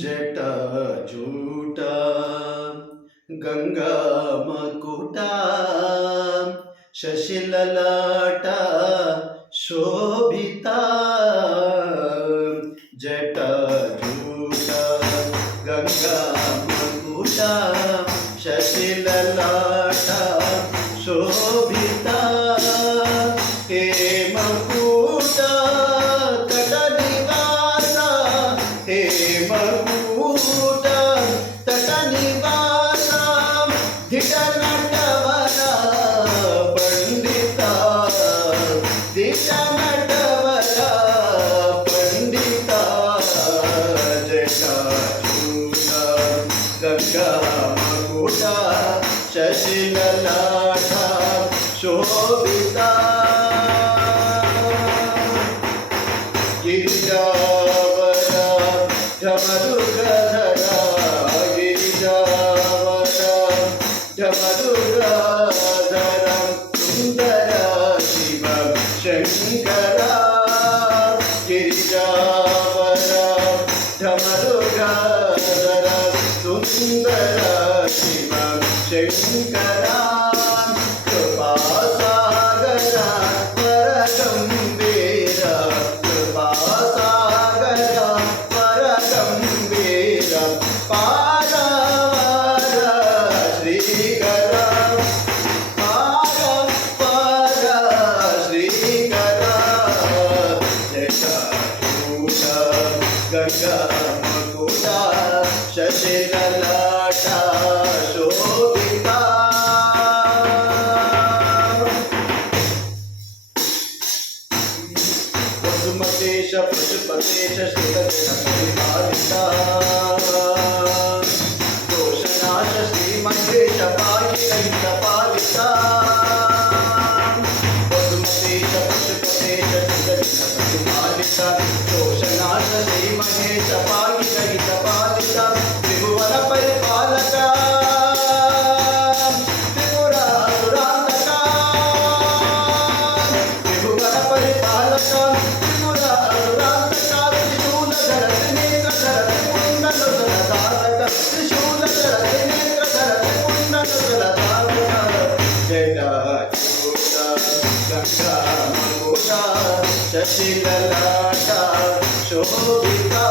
जटाजूटा गङ्गामकुटा शशिललाटा Sobhita जटाजूटा गङ्गामकुटा शशिललाटा Sobhita हेमकूटा तटनिवासा हेमकूटा तटनिवासा धिटनटवरा Pandita धिटनटवरा Pandita जटाजूटा गङ्गामकुटा शशिललाटा Sobhita गिरिजावरा ढमरुगधरा गिरिजावरा ढमरुगधरा Sundara Shiv Shankara गिरिजावरा ढमरुगधरा Sundara Shiv Shankara कृपासागरा वरगम्भीरा कृपासागरा वरगम्भीरा पारावार श्रीकरा पारावार श्रीकरा जटाजूटा गङ्गामकुटा शशिललाटा Sobhita वसुमतेश पशुपतेश श्रीपतिता दोषनाश श्रीमन्देश पालित Palita वसुमतेश पशुपतेश श्रीपतिता दोषनाश श्रीमहेश पालित Palita Tribhuvan परिपालका त्रिपुरासुरान्तका Tribhuvan परिपालका गङ्गामकुटा शशिललाटा Sobhita